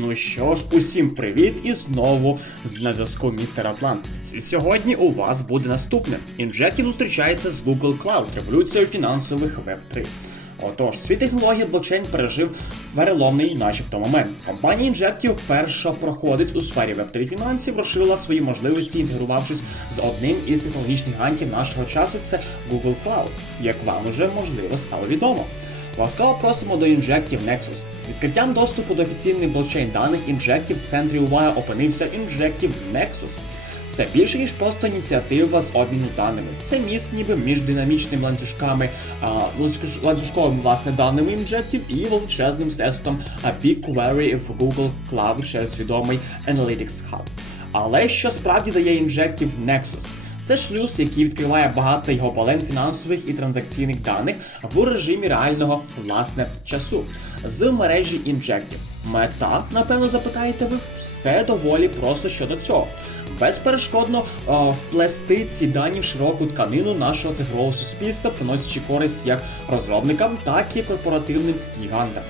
Ну що ж, усім привіт і знову з на зв'язку містер Атлант. Сьогодні у вас буде наступне. Injective зустрічається з Google Cloud, революцією фінансових Web 3. Отож, світ технології блокчейн пережив переломний, начебто, момент. Компанія Injective перша проходить у сфері Web3 фінансів, розширила свої можливості, інтегрувавшись з одним із технологічних гантів нашого часу. Це Google Cloud, як вам уже можливо стало відомо. Ласкаво просимо до Injective Nexus. Відкриттям доступу до офіційних блокчейн даних Injective в центрі уваги опинився Injective Nexus. Це більше ніж просто ініціатива з обміну даними. Це міст ніби між динамічними ланцюжками, а, ланцюжковими власне даними Injective і величезним сестом BigQuery в Google Cloud через відомий Analytics Hub. Але що справді дає Injective Nexus? Це шлюз, який відкриває багато його бален фінансових і транзакційних даних в режимі реального власне часу з мережі Injective. Мета, напевно, запитаєте ви, все доволі просто щодо цього. Безперешкодно е, вплести ці дані в широку тканину нашого цифрового суспільства, приносячи користь як розробникам, так і корпоративним гігантам.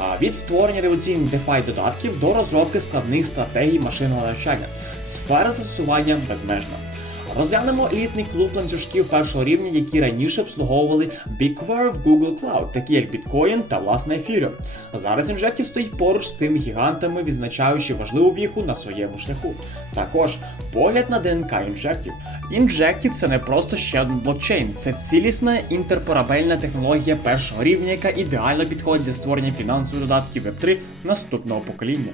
А, Від створення революційних DeFi додатків до розробки складних стратегій машинного навчання. Сфера застосування безмежна. Розглянемо елітний клуб ланцюжків першого рівня, які раніше обслуговували BigQuery в Google Cloud, такі як Bitcoin та власне Ethereum. Зараз Injective стоїть поруч з цими гігантами, відзначаючи важливу віху на своєму шляху. Також погляд на ДНК Injective. Injective – це не просто ще один блокчейн, це цілісна інтерпарабельна технологія першого рівня, яка ідеально підходить для створення фінансових додатків Web3 наступного покоління.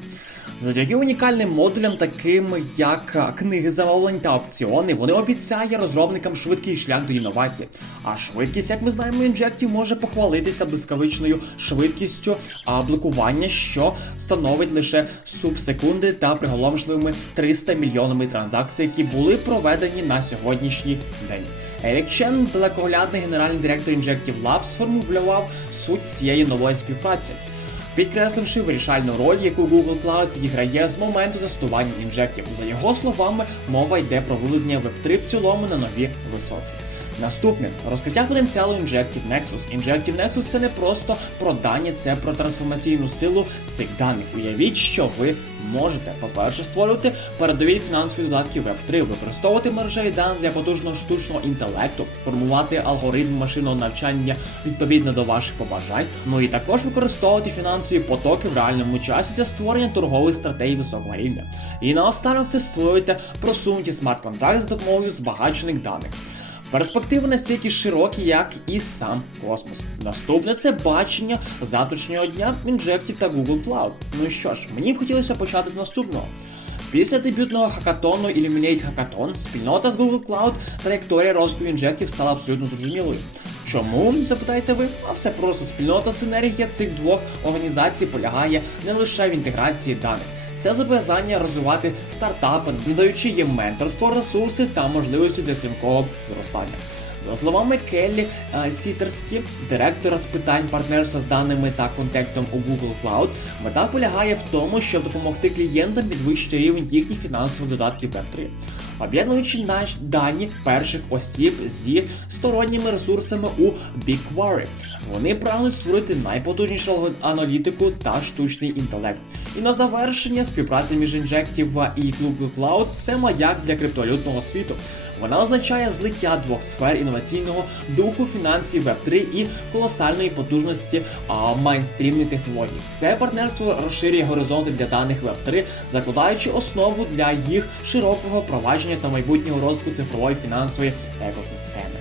Завдяки унікальним модулям, таким як книги замовлень та опціони, вони обіцяє розробникам швидкий шлях до інновацій. А швидкість, як ми знаємо, Injective може похвалитися блискавичною швидкістю а, блокування, що становить лише субсекунди та приголомшливими 300 мільйонами транзакцій, які були проведені на сьогоднішній день. Ерік Чен, далекоглядний генеральний директор Injective Labs, сформулював суть цієї нової співпраці підкресливши вирішальну роль, яку Google Cloud відіграє з моменту застування інжектів. За його словами, мова йде про виведення Web3 в цілому на нові висоти. Наступне розкриття потенціалу Injective Nexus. Injective Nexus це не просто про дані, це про трансформаційну силу цих даних. Уявіть, що ви можете, по-перше, створювати передові фінансові додатки Web3, використовувати мережеві дані для потужного штучного інтелекту, формувати алгоритм машинного навчання відповідно до ваших побажань. Ну і також використовувати фінансові потоки в реальному часі для створення торгових стратегій високого рівня. І наостанок це створюєте просунуті смарт-контракти з допомогою збагачених даних. Перспективи настільки широкі, як і сам космос. Наступне це бачення завтрашнього дня Injective та Google Cloud. Ну що ж, мені б хотілося почати з наступного. Після дебютного хакатону Illuminate Hackathon спільнота з Google Cloud траєкторія розвитку Injective стала абсолютно зрозумілою. Чому запитаєте ви? А все просто спільнота синергія цих двох організацій полягає не лише в інтеграції даних. Це зобов'язання розвивати стартапи, надаючи їм менторство, ресурси та можливості для стрімкого зростання. За словами Келлі е, Сітерскі, директора з питань партнерства з даними та контентом у Google Cloud, мета полягає в тому, щоб допомогти клієнтам підвищити рівень їхніх фінансових додатків Web3. Об'єднуючи наші дані перших осіб зі сторонніми ресурсами у BigQuery, вони прагнуть створити найпотужнішу аналітику та штучний інтелект. І на завершення співпраця між Injective і Google Cloud – це маяк для криптовалютного світу. Вона означає злиття двох сфер інноваційного духу фінансів Web3 і колосальної потужності а, майнстрімних технологій. Це партнерство розширює горизонти для даних Web3, закладаючи основу для їх широкого провадження та майбутнього розвитку цифрової фінансової екосистеми.